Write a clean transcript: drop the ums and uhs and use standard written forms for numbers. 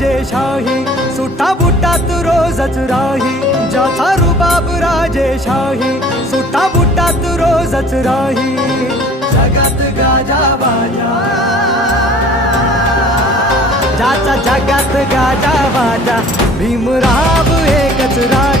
राजेशाही, सुटा बुटात रोजच राही. ज्याचा रुबाब राजेशाही, सुटा बुटात रोजच राही. जगात गाजा बाजा, ज्याचा जगात गाजा बाजा, भीमराव एकच राजा.